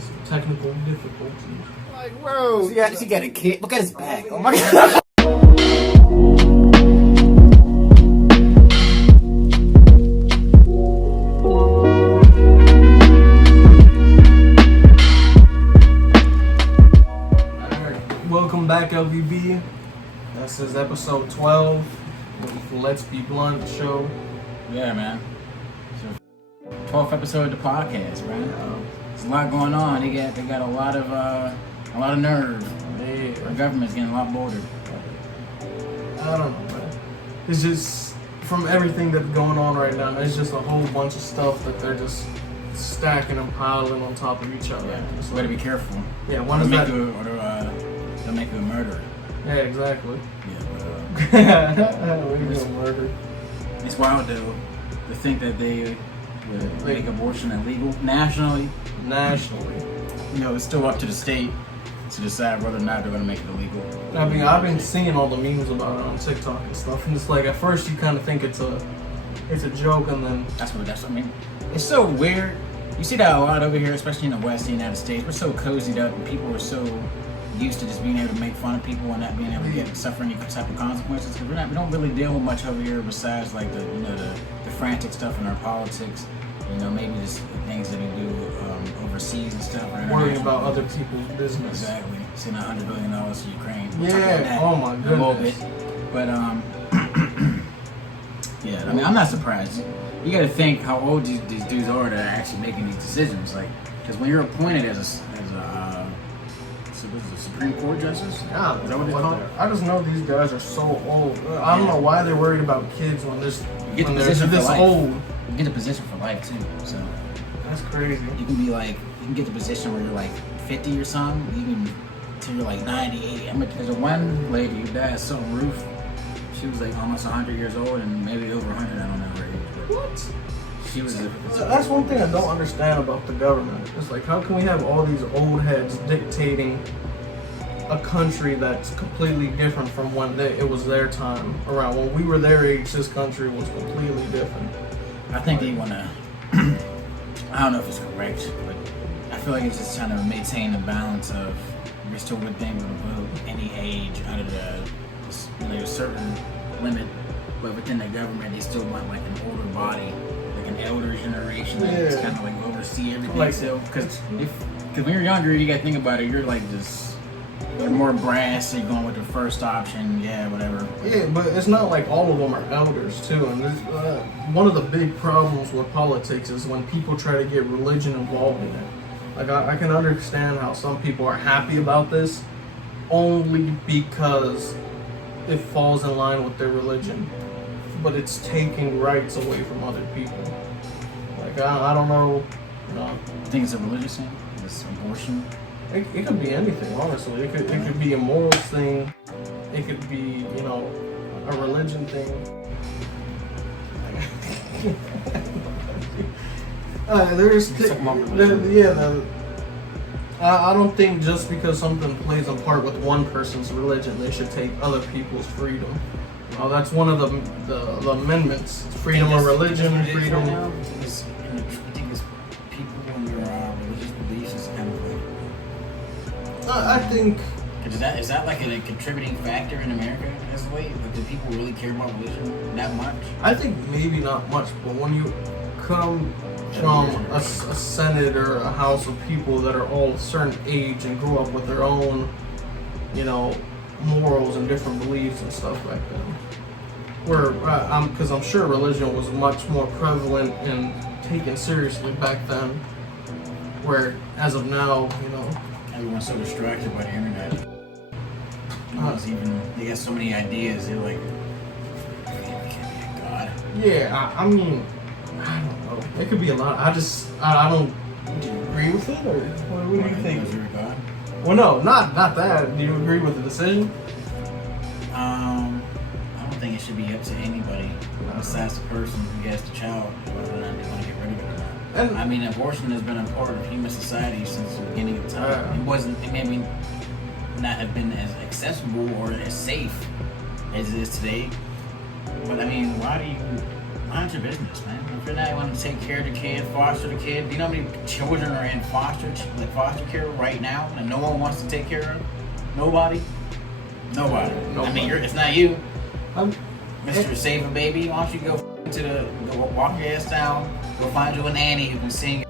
some technical difficulties. Like, bro, yeah, she got a kid. Look at his back. Oh my god. Welcome back, LVB. This is episode 12 of the Let's Be Blunt show. Yeah, man. So, 12th episode of the podcast, man. There's a lot going on. They got a lot of nerve. Our government's getting a lot bolder. I don't know, man. It's just from everything that's going on right now. It's just a whole bunch of stuff that they're just stacking and piling on top of each other. Yeah, just better be careful. Yeah, one is that. They'll make you a murderer. Yeah, exactly. Yeah, Murder. It's wild though to think that they would make abortion illegal nationally. Nationally. It's still up to the state to decide whether or not they're going to make it illegal. I mean, I've been seeing all the memes about it on TikTok and stuff, and it's like at first you kind of think it's a joke, and then I mean, it's so weird. You see that a lot over here, especially in the West United States. We're so cozied up, and people are so used to just being able to make fun of people and not being able to suffer any type of consequences. Because we don't really deal with much over here besides like the frantic stuff in our politics. Maybe just things that we do overseas and stuff. Worrying about other people's business. Exactly. Sending $100 billion to Ukraine. Yeah. Oh my goodness. A little bit. But yeah. I mean, I'm not surprised. You got to think how old these dudes are that are actually making these decisions. Like, because when you're appointed as a Supreme Court justice, yeah, is that what they call it? I just know these guys are so old. I don't know why they're worried about kids when they're this old. You get the position for life too, so that's crazy. You can get the position where you're like 50 or something, even till you're like 90, 80. There's a one lady who died at some roof. She was like almost 100 years old and maybe over 100. I don't know her age. But what? She was. That's one thing I don't understand about the government. It's like, how can we have all these old heads dictating a country that's completely different from when it was their time around? When we were their age, this country was completely different. I think they want to. I don't know if it's correct, but I feel like it's just trying to maintain the balance of you're still able to vote any age under a certain limit, but within the government they still want like an older body, like an elder generation that's kind of like oversee everything. Like, so because when you're younger, you got to think about it. You're like this. They're more brass, so you're going with the first option, whatever. Yeah, but it's not like all of them are elders, too. And one of the big problems with politics is when people try to get religion involved in it. Like, I can understand how some people are happy about this only because it falls in line with their religion. But it's taking rights away from other people. Like, I don't know. I think it's a religious thing. It's abortion. It could be anything, honestly. It could be a morals thing. It could be, a religion thing. I don't think just because something plays a part with one person's religion, they should take other people's freedom. That's one of the amendments: freedom of religion, freedom. I think. Is that like a contributing factor in America as of late? Like, do people really care about religion that much? I think maybe not much, but when you come from a Senate or a House of people that are all a certain age and grew up with their own, morals and different beliefs and stuff like that, because I'm sure religion was much more prevalent and taken seriously back then, where as of now, everyone's so distracted by the internet. They got so many ideas. They're like, it can't be a god. Yeah, I mean, I don't know. It could be a lot. I don't. Do you agree with it, or what do you think? Is there a god? Well, no, not that. Do you agree with the decision? I don't think it should be up to anybody besides the person who gets the child whether or not they want to get rid of it or not. And I mean, abortion has been a part of human society since the beginning of time. It may not have been as accessible or as safe as it is today. But I mean, why do you Mind your business, man. If you're not wanting to take care of the kid, foster the kid, do you know how many children are in foster care right now and no one wants to take care of? Nobody. I mean, it's not you, Mr. Save a Baby. Why don't you go walk your ass down, go find you a nanny who can sing, you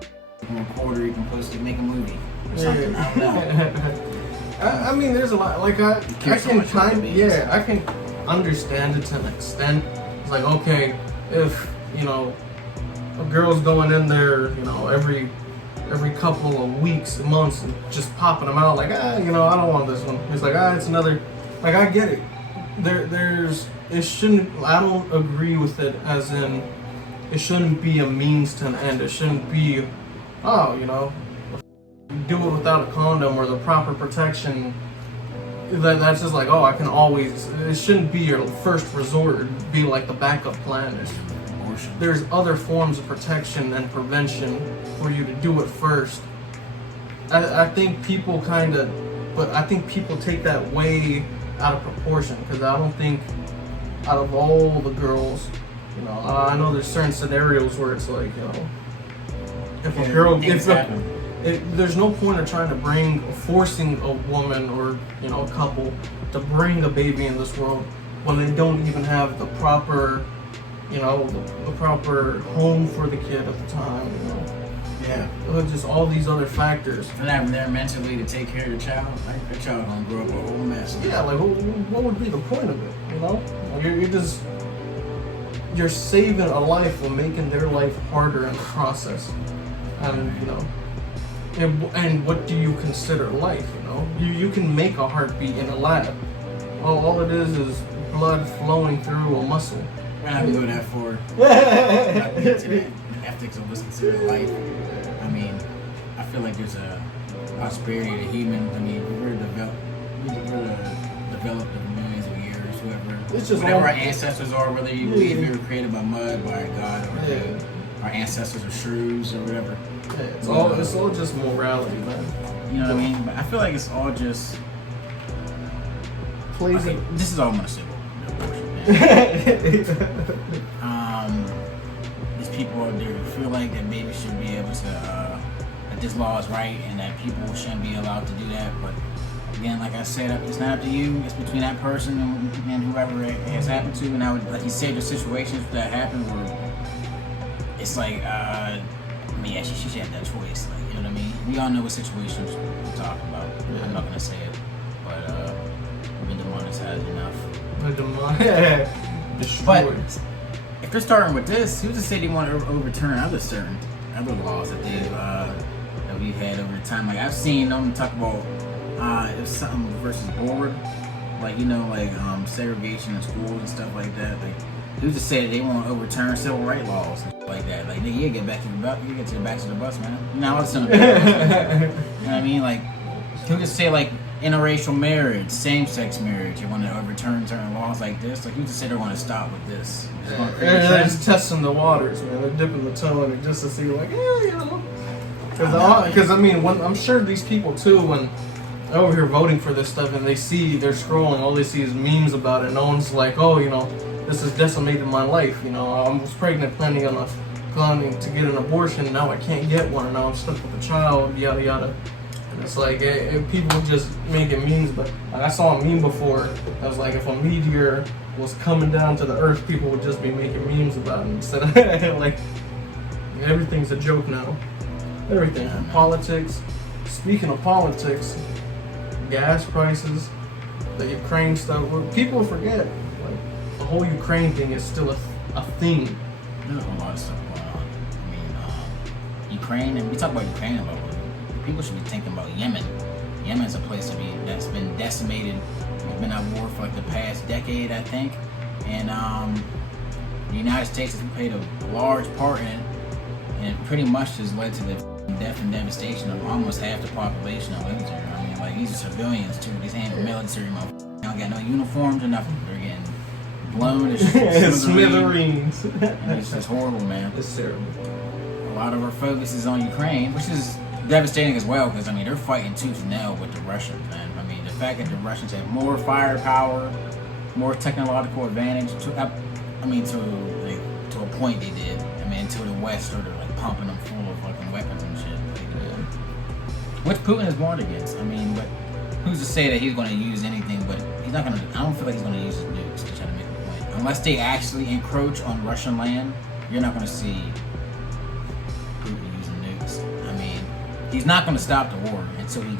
can record, or you can post it, make a movie or something. I don't know. I mean, there's a lot. Like I can understand it to an extent. It's like, okay, if a girl's going in there, every couple of weeks, months, and just popping them out, like, I don't want this one. It's like, it's another. Like, I get it. It shouldn't. I don't agree with it. As in, it shouldn't be a means to an end. It shouldn't be, do it without a condom or the proper protection. That's just like, I can always. It shouldn't be your first resort. It'd be like the backup plan. There's other forms of protection and prevention for you to do it first. I think people take that way out of proportion, because I don't think out of all the girls, I know there's certain scenarios where it's like, if a girl, there's no point of trying to forcing a woman or a couple to bring a baby in this world when they don't even have the proper, the proper home for the kid at the time. Yeah, just all these other factors. And having there mentally to take care of the child, like the child gonna grow up a whole mess. Yeah, like what would be the point of it? You're saving a life or making their life harder in the process. And and what do you consider life? You can make a heartbeat in a lab. All it is blood flowing through a muscle. We're not gonna go that far. Ethics of what's considered life. I mean, I feel like there's a prosperity to human. I mean, we're developed over millions of years, whatever our ancestors are, whether you believe we were created by mud, by God, or our ancestors are shrews or whatever. Yeah, it's all just morality, man. You know what I mean? But I feel like it's all just this is all I'm gonna say. These people out there who feel like that maybe should be able to that this law is right and that people shouldn't be allowed to do that. But again, like I said, it's not up to you. It's between that person and whoever it has happened to. And I would, like you said, the situations that happen where it's like, she should have that choice. Like, you know what I mean? We all know what situations we're talking about. Yeah. I'm not gonna say it, but we've been demonetized enough. But if they're starting with this, who's to say they want to overturn other laws that we've had over the time? Like, I've seen them talk about if something versus board, like segregation in schools and stuff like that. Like, who's to say that they want to overturn civil rights laws and stuff like that? Like, you get back to the bus, man. You know what's in the you know what I mean? Like, who's to say like interracial marriage, same-sex marriage, you want to overturn certain laws like this? Like, who's to say they're going to stop with this? They're just testing the waters, man. They're dipping the toe in it just to see, like, because I mean, I'm sure these people too, when they're over here voting for this stuff and they're scrolling, all they see is memes about it. No one's like, this has decimated my life. I was pregnant, planning to get an abortion. Now I can't get one. Now I'm stuck with a child. Yada yada. And it's like people just making memes. But I saw a meme before that was like, if a meteor was coming down to the earth, people would just be making memes about it instead of like everything's a joke now. Everything from politics. Speaking of politics, gas prices, the Ukraine stuff. People forget. The whole Ukraine thing is still a thing. There's a lot of stuff going on. I mean, Ukraine, and we talk about Ukraine a lot. People should be thinking about Yemen. Yemen's a place that's been decimated. We've been at war for like the past decade, I think. And the United States has played a large part in it. And it pretty much has led to the death and devastation of almost half the population that lives there. I mean, like, these are civilians too. These ain't military motherfuckers. They don't got no uniforms or nothing. They're getting blown to smithereens. And it's just horrible, man. It's terrible. A lot of our focus is on Ukraine, which is devastating as well, because I mean, they're fighting tooth and nail with the Russians, man. I mean, the fact that the Russians have more firepower, more technological advantage to a point they did. I mean, until the West started like pumping them full of fucking weapons and shit. Which Putin is warned against. I mean, but who's to say that he's going to use anything? But he's not going to. I don't feel like he's going to use his nukes to try to make a point. Unless they actually encroach on Russian land, you're not going to see Putin using nukes. I mean, he's not going to stop the war until he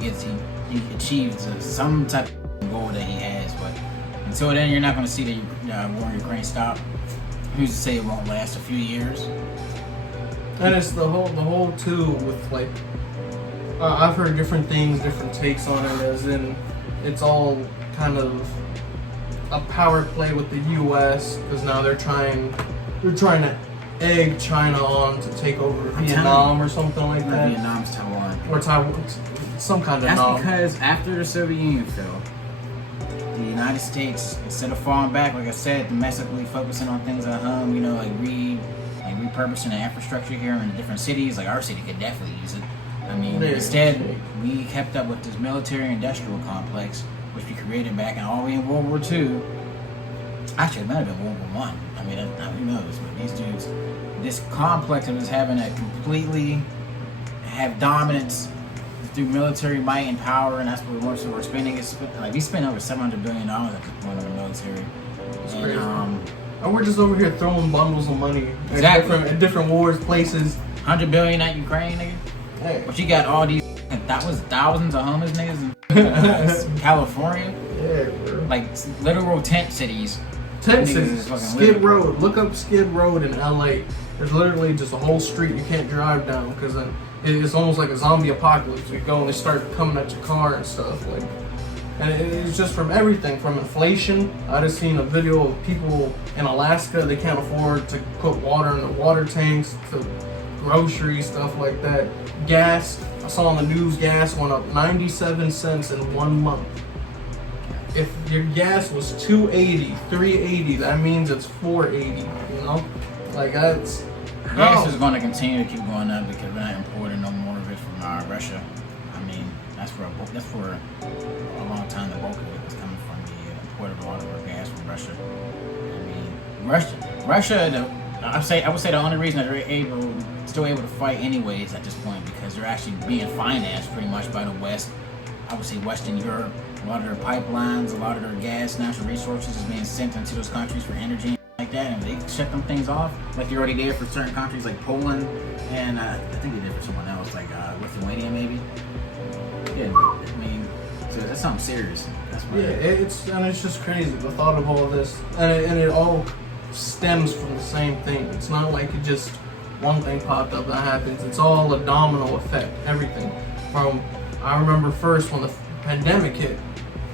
achieves some type of goal that he has. But until then, you're not going to see the war in Ukraine stop. Who's to say it won't last a few years? And it's the whole too with like. I've heard different things, different takes on it, as in it's all kind of a power play with the U.S. because now they're trying to egg China on to take over Vietnam or something like that. Vietnam's Taiwan. Or Taiwan, some kind of That's nom. because after the Soviet Union fell, the United States, instead of falling back, like I said, domestically focusing on things at home, you know, like repurposing the infrastructure here in different cities, like our city could definitely use it. I mean, instead, we kept up with this military-industrial complex, which we created back in all the way in World War II. Actually, it might have been World War I. I mean, who knows? But these dudes, this complex of us having to completely have dominance through military might and power, and that's what we're spending. Like, we spend over $700 billion at this point on the military. And we're just over here throwing bundles of money at different wars, places. $100 billion at Ukraine, nigga. Hey. But you got all these thousands of homeless niggas in California. Yeah, bro. Like literal tent cities. Tent cities. Skid Road. Look up Skid Road in LA. There's literally just a whole street you can't drive down because it's almost like a zombie apocalypse. You go and they start coming at your car and stuff. Like, and it's just from everything, from inflation. I just seen a video of people in Alaska, they can't afford to put water in the water tanks, to groceries, stuff like that. Gas, I saw on the news, gas went up 97 cents in 1 month. If your gas was $2.80, $3.80, that means it's $4.80, you know? Like, that's... Gas is going to continue to keep going up because we're not importing no more of it from Russia. I mean, that's for a long time the bulk of it was coming from the import of a lot of our gas from Russia. I mean, Russia, I would say the only reason that they're still able to fight anyways at this point because they're actually being financed pretty much by the West. I would say Western Europe. A lot of their pipelines, a lot of their gas, natural resources is being sent into those countries for energy like that, and they shut them things off. Like they're already there for certain countries like Poland, and I think they did for someone else, like Lithuania maybe. Yeah, I mean, so that's something serious. That's why. Yeah, it's just crazy the thought of all of this, and it all stems from the same thing. It's not like it just one thing popped up that happens. It's all a domino effect. Everything from I remember first when the pandemic hit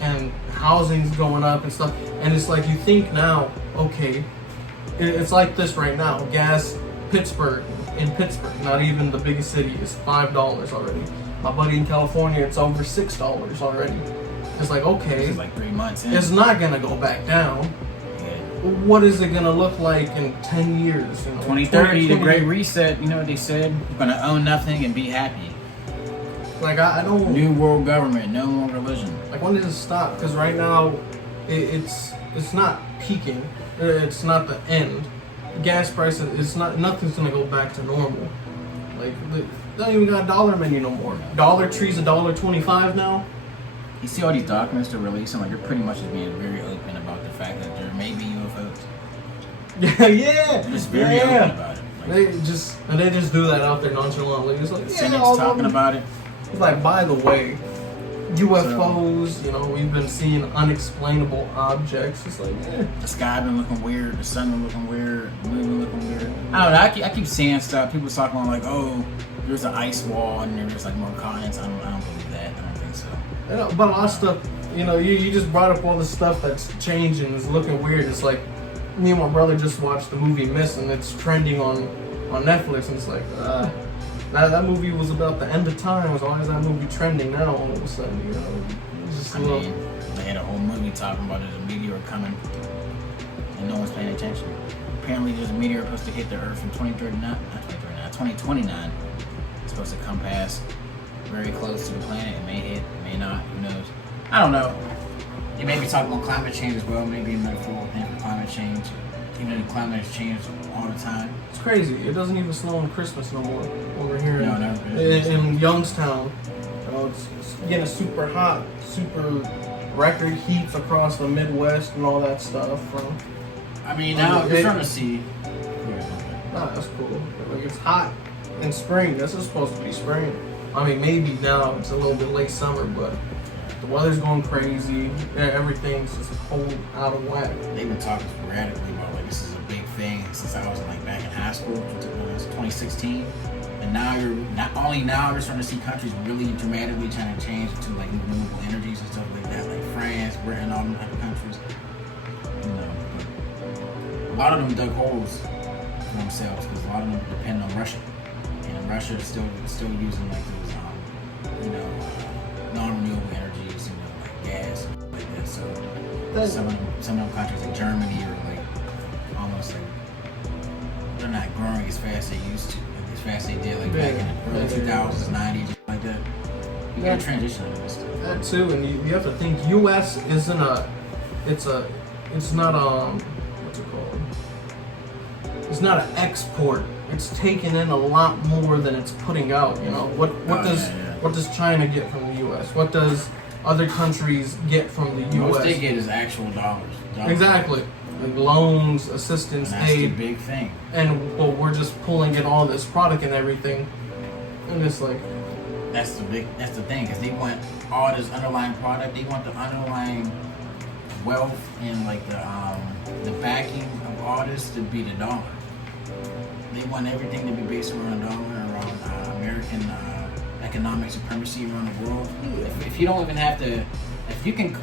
and housing's going up and stuff, and it's like you think now, okay, it's like this right now. Gas, in Pittsburgh, not even the biggest city, is $5 already. My buddy in California, it's over $6 already. It's like, okay, this is like 3 months in. It's not gonna go back down. What is it gonna look like in 10 years? You know, 2030, the Great Reset. You know what they said? We're gonna own nothing and be happy. Like I don't. New world government, no more religion. Like when does it stop? Because right now, it's not peaking. It's not the end. Gas prices. It's not. Nothing's gonna go back to normal. Like they don't even got dollar menu no more. Dollar Tree's $1.25 now. You see all these documents they're releasing, like they're pretty much just being very open about the fact that there may be UFOs. Yeah. They're just very open about it. Like, they just do that out there nonchalantly. It's like Senate's talking about it. It's like, by the way, UFOs, you know, we've been seeing unexplainable objects. It's like, the sky been looking weird, the sun been looking weird, the moon been looking weird. I don't know, I keep seeing stuff, people talking about like, oh, there's an ice wall and there's like more continents. I don't believe that. I don't think so. You know, but a lot of stuff, you know, you just brought up all the stuff that's changing, is looking weird. It's like, me and my brother just watched the movie Miss, and it's trending on Netflix, and it's like, that movie was about the end of times. Why is that movie trending now all of a sudden? You know, it's just they had a whole movie talking about there's a meteor coming, and no one's paying attention. Apparently, there's a meteor supposed to hit the Earth in 2029. It's supposed to come past very close to the planet. It may hit, it may not. Who knows? I don't know. You may be talking about climate change as well. Maybe a metaphorical thing for climate change. Even though the climate has changed all the time. It's crazy. It doesn't even snow on Christmas no more over here No, in Youngstown. It's getting super hot, super record heats across the Midwest and all that stuff. I mean, now you're starting to see. Nah, that's cool. Like, it's hot in spring. This is supposed to be spring. I mean, maybe now it's a little bit late summer, but the weather's going crazy. Everything's just cold, out of whack. They've been talking sporadically about like this is a big thing since I was like back in high school, 2016. And now you're starting to see countries really dramatically trying to change to like renewable energies and stuff like that, like France, Britain, all them type of countries. You know, but a lot of them dug holes for themselves because a lot of them depend on Russia, and Russia is still using like those non-renewable energies, like gas and like that. So some of them countries like Germany are like almost like they're not growing as fast as they used to. As fast as they did, like back in the early 2000s, 90s, like that. You gotta transition into this stuff. That too, and you have to think U.S. isn't it's not what's it called? It's not an export. It's taking in a lot more than it's putting out. You know what does China get from the U.S.? What does other countries get from the U.S.? Most they get is actual dollars. Exactly. Like loans, assistance, and that's aid, the big thing. But we're just pulling in all this product and everything, and it's like that's the thing, because they want all this underlying product. They want the underlying wealth and like the backing of all this to be the dollar. They want everything to be based around the dollar, around American economic supremacy around the world. If you don't even have to, if you can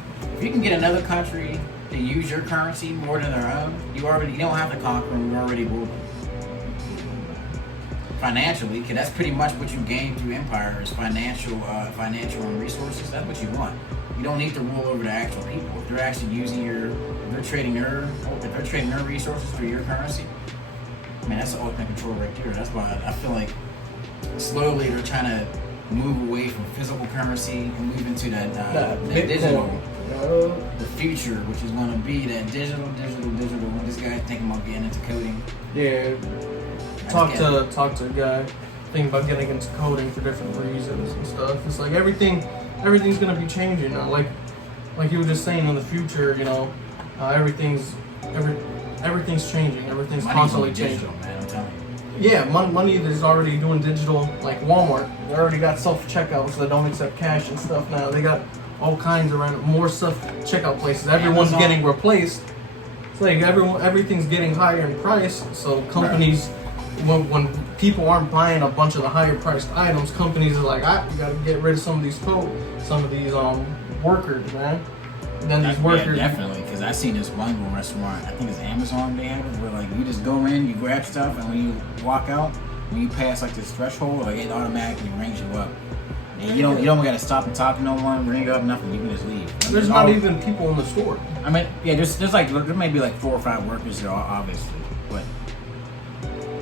get another country to use your currency more than their own, you don't have to conquer them. You already rule them financially, because that's pretty much what you gain through empire is financial and resources. That's what you want. You don't need to rule over the actual people. If they're actually using if they're trading their resources through your currency, man, that's the ultimate control right there. That's why I feel like slowly they're trying to move away from physical currency and move into that digital. The future, which is going to be that digital. When this guy thinking about getting into coding. Yeah. Talk to a guy thinking about getting into coding for different reasons and stuff. It's like everything's going to be changing now. Like you were just saying in the future, you know, everything's changing. Everything's constantly changing. Digital, man, I'm telling you. Yeah, money is already doing digital. Like Walmart, they already got self-checkouts that don't accept cash and stuff now. They got all kinds of more self-checkout places. Everyone's getting replaced. It's like everything's getting higher in price. So companies, when people aren't buying a bunch of the higher priced items, companies are like, we gotta get rid of some of these workers, man. And then these workers, yeah, definitely, because I seen this one little restaurant. I think it's Amazon. They have it where like you just go in, you grab stuff, and when you walk out, when you pass like this threshold, like it automatically rings you up. And you don't gotta stop and talk to no one, ring up, nothing. You can just leave. There's not even people in the store. I mean, yeah, there may be like 4 or 5 workers there, obviously, but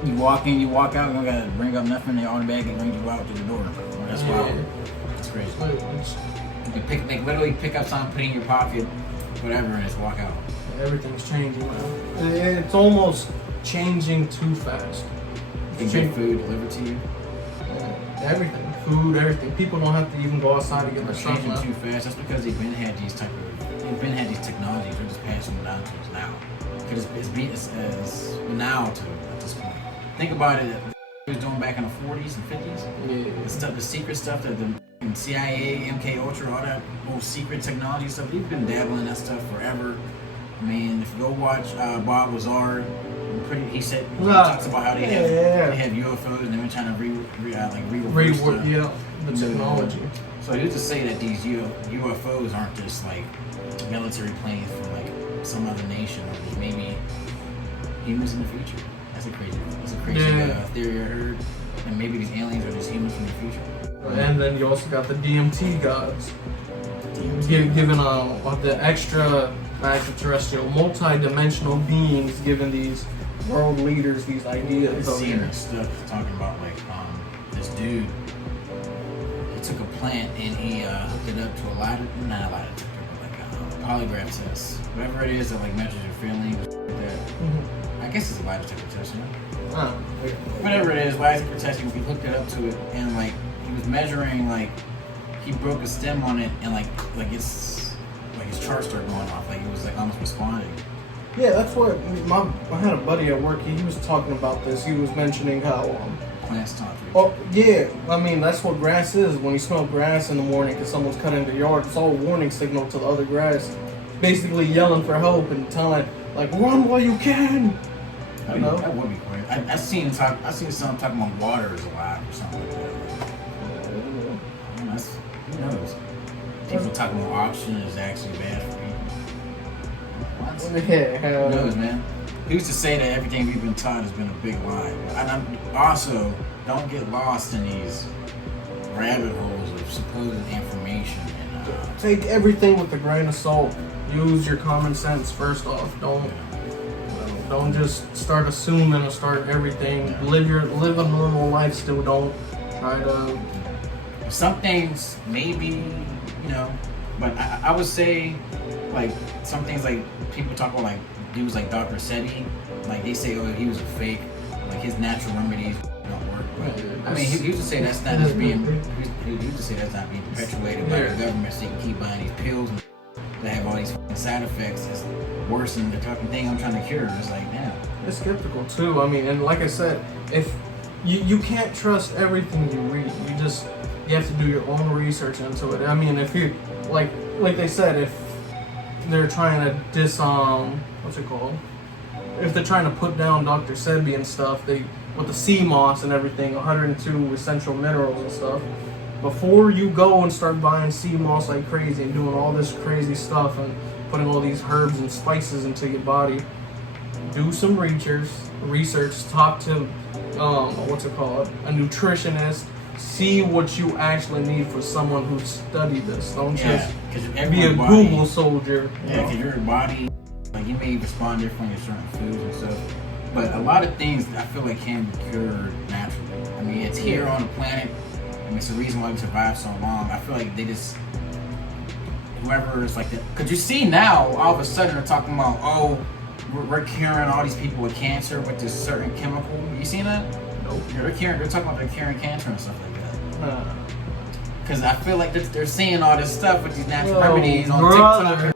you walk in, you walk out, you don't gotta ring up nothing. They automatically ring you out to the door. That's wild. That's crazy. You literally pick up something, put it in your pocket, whatever, and just walk out. Everything's changing now. It's almost changing too fast. You can get food delivered to you. Everything. Food, everything. People don't have to even go outside to get their stuff changing now. Too fast. That's because they've been had these technologies. They're just passing them down to us now. Because it's now to at this point. Think about it. Was doing back in the 40s and 50s. Yeah. The secret stuff that the CIA, MK Ultra, all that old secret technology stuff. We've been dabbling in that stuff forever. I mean, if you go watch Bob Lazar, he talks about how they have UFOs and they've been trying to rework the technology. So who's to say that these UFOs aren't just like military planes from like some other nation, or just maybe humans in the future? That's a crazy theory I heard. And maybe these aliens are just humans from the future. And then you also got the DMT gods, given the extraterrestrial, multi-dimensional beings, giving these world leaders these ideas. I've seen this stuff talking about like this dude. He took a plant and he hooked it up to polygraph tests, whatever it is that like measures your feelings, like that. I guess it's a lie detector test, you know? Wait. Whatever it is, lie detector testing, we hooked it up to it, and like he was measuring, like he broke a stem on it, and like its chart started going off, like it was like almost responding. Yeah, that's what I had a buddy at work. He was talking about this. He was mentioning how Plants talk to each oh other. yeah, I mean that's what grass is. When you smell grass in the morning because someone's cutting the yard, it's all a warning signal to the other grass, basically yelling for help and telling like run while you can. That would be great. I seen someone talking about water is alive or something like that. Who knows? People talking about oxygen is actually bad for people. What? Yeah, Who knows, man? Who's to say that everything we've been taught has been a big lie? And also, don't get lost in these rabbit holes of supposed information. And take everything with a grain of salt. Use your common sense first off. Don't just start assuming and start everything. Live a normal life still. Don't try to. some things maybe, but I would say like some things like people talk about like dudes like Dr. Sebi, like they say, oh, he was a fake, like his natural remedies don't work. But I mean, he used to say that's not just being, he used to say that's not being perpetuated by the government, so you can keep buying these pills that have all these side effects. It's worse than the fucking thing I'm trying to cure. It's like, damn. It's skeptical too. I mean, and like I said, if you can't trust everything you read, you have to do your own research into it. I mean, if you like they said, if they're trying to what's it called? If they're trying to put down Dr. Sebi and stuff, with the sea moss and everything, 102 essential minerals and stuff. Before you go and start buying sea moss like crazy and doing all this crazy stuff and putting all these herbs and spices into your body, do some research, talk to a nutritionist, see what you actually need for someone who studied this. Don't just be a Google soldier. Yeah, because your body, like you may respond differently to certain foods and stuff. But a lot of things I feel like can be cured naturally. I mean, it's here on the planet. I mean, it's the reason why we survived so long. I feel like they just, whoever is like that. Because you see now, all of a sudden they're talking about, oh, we're curing all these people with cancer with this certain chemical. You seen that? Nope. They're talking about they're curing cancer and stuff like that. Because I feel like they're seeing all this stuff with these natural remedies on TikTok.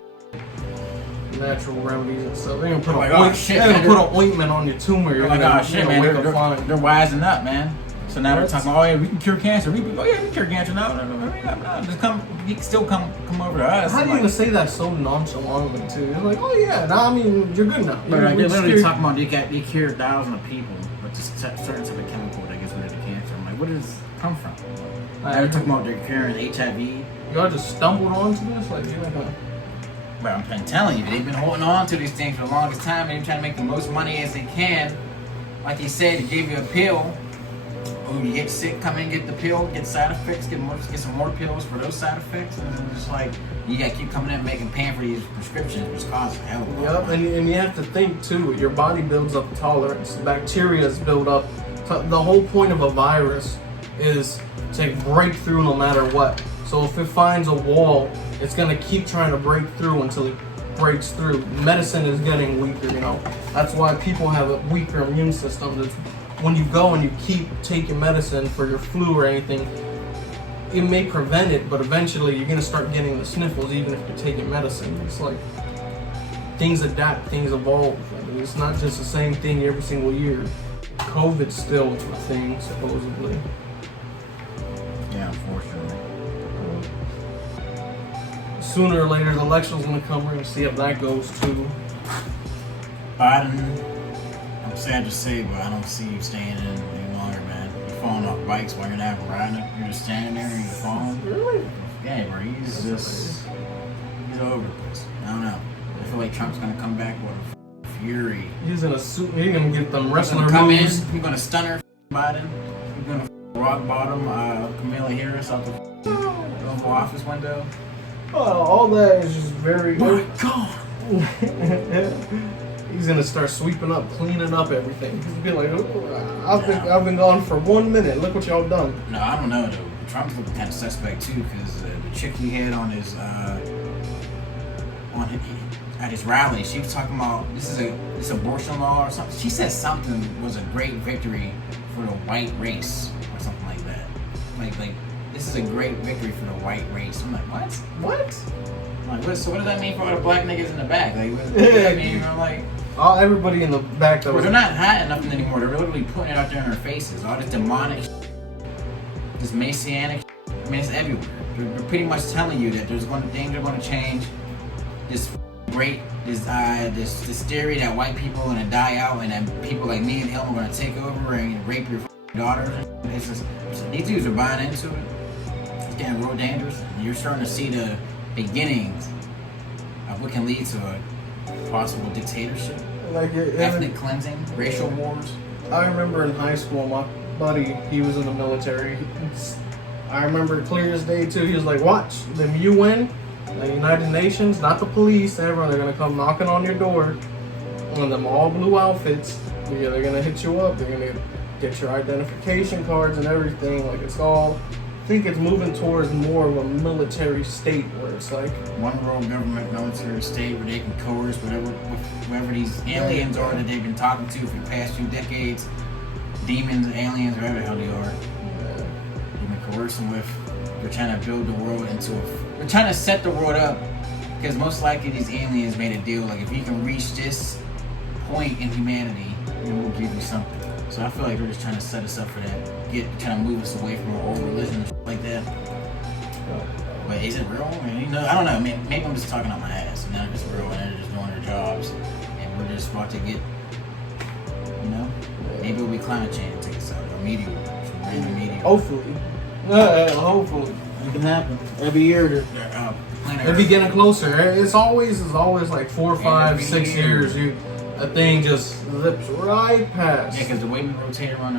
Natural remedies and stuff. They ain't put an ointment on your tumor. You're like, oh shit, man. They're wising up, man. So now they're talking, oh yeah, we can cure cancer. We can cure cancer now. No. You can still come over to us. How are you gonna say that so nonchalantly too? You're like, oh yeah, I mean, you're good now. But they're literally talking about they cure thousands of people with this certain type of chemical that gets rid of the cancer. I'm like, where does this come from? They're talking about they're curing HIV. Y'all just stumbled onto this, like you're like. But I'm telling you, they've been holding on to these things for the longest time. They're trying to make the most money as they can. Like they said, they gave you a pill. When you get sick, come in, get the pill, get side effects, get some more pills for those side effects, and then just like you gotta keep coming in paying for these prescriptions, which costs a hell of a lot. Yep, and you have to think too. Your body builds up tolerance. Bacteria is built up. The whole point of a virus is to break through no matter what. So if it finds a wall, it's gonna keep trying to break through until it breaks through. Medicine is getting weaker. That's why people have a weaker immune system. When you go and you keep taking medicine for your flu or anything, it may prevent it, but eventually you're gonna start getting the sniffles even if you're taking medicine. It's like things adapt, things evolve. I mean, it's not just the same thing every single year. COVID's still a thing, supposedly. Yeah, unfortunately. Sooner or later, the election's gonna come. We're gonna see how that goes too. Biden. I'm sad to say, but I don't see you staying in any longer, man. You're falling off bikes while you're not riding it. You're just standing there and you're falling. Really? Yeah, bro. He's over the place. I don't know. I feel like Trump's gonna come back with fury. He's in a suit. He's gonna get them wrestler moves. Come in. He's gonna stun her, Biden. He's gonna rock bottom Kamala Harris out the Oval Office window. All that is just very. My God. He's gonna start sweeping up, cleaning up everything. He's gonna be like, oh, I've been gone for 1 minute. Look what y'all done. No, I don't know though. Trump's looking kind of suspect too, because the chick he had on his at this rally, she was talking about this abortion law or something. She said something was a great victory for the white race or something like that. Like this is a great victory for the white race. I'm like, what? What? I'm like, what? So what does that mean for all the black niggas in the back? Like, what does that mean? I'm like, everybody in the back that well, was. they're not hiding nothing anymore. They're literally putting it out there in their faces. All this demonic, this messianic. I mean, it's everywhere. They're pretty much telling you that things are going to change. This theory that white people are gonna die out and that people like me and him are gonna take over and rape your daughter. It's just these dudes are buying into it. It's getting real dangerous. And you're starting to see the beginnings of what can lead to a possible dictatorship, ethnic cleansing, racial wars. I remember in high school, my buddy, he was in the military. I remember clear as day too. He was like, "Watch them UN." The United Nations, not the police, everyone, they're gonna come knocking on your door in them all blue outfits. Yeah, they're gonna hit you up, they're gonna get your identification cards and everything. Like it's all, I think it's moving towards more of a military state where it's like one world government, military state where they can coerce whoever these aliens are that they've been talking to for the past few decades. Demons, aliens, whatever the hell they are. They've been coercing with. They're trying to build the world they're trying to set the world up because most likely these aliens made a deal like if you can reach this point in humanity, then we'll give you something. So I feel like they're just trying to set us up for that, trying to move us away from our old religion and shit like that. But is it real? I mean, I don't know. Maybe I'm just talking out my ass and none of it's real and they're just doing their jobs and we're just about to get, maybe it'll be climate change to take us out or meteor, some random meteor. hopefully. Hopefully. It can happen. Every year they're be getting closer. It's always like 4, 5, 6 years. A thing just zips right past. Yeah, because the way we rotate around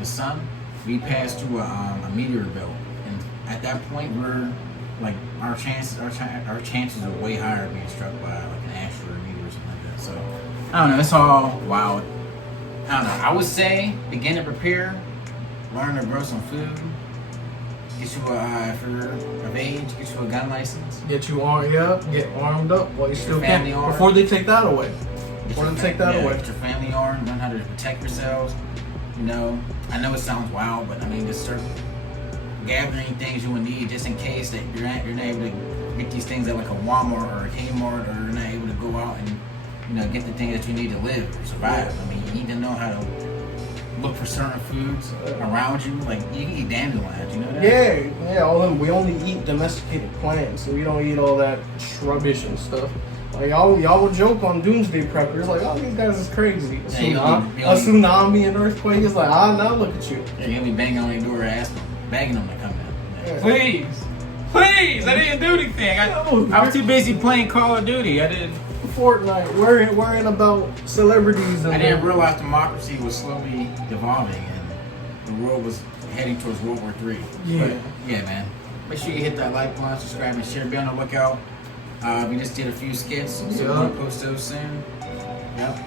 the sun, we pass through a meteor belt, and at that point, we're like our chances are way higher of being struck by like an asteroid or meteor or something like that. So I don't know. It's all wild. I don't know. I would say begin to prepare, learn to grow some food. Get you if you're of age, get you a gun license. Get armed up while you still can. Armed. Before they take that away. Get your family armed, learn how to protect yourselves. I know it sounds wild, but I mean just start gathering things you will need just in case that you're not able to get these things at like a Walmart or a Kmart, or you're not able to go out and get the things that you need to live or survive. I mean, you need to know how to look for certain foods around you. Like you can eat dandelions, you know that? Yeah. All them. We only eat domesticated plants, so we don't eat all that shrubbish and stuff. Like y'all will joke on doomsday preppers, like, "Oh, these guys is crazy." A tsunami and earthquake is like, now look at you. Yeah, you'll be banging on their door, asking, begging them to come in. Yeah. Please, I didn't do anything. I was too busy playing Call of Duty. I did Fortnite, worrying about celebrities. And I didn't realize democracy was slowly devolving and the world was heading towards World War III. Yeah. But, yeah, man. Make sure you hit that like button, subscribe, and share. Be on the lookout. We just did a few skits, so we're going to post those soon. Yep.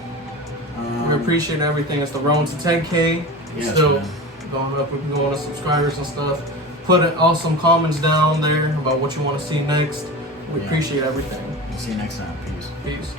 We appreciate everything. It's the road to 10K. Yes, Still man. going up. We can go on to subscribers and stuff. Put awesome comments down there about what you want to see next. We appreciate everything. See you next time. Peace. Peace.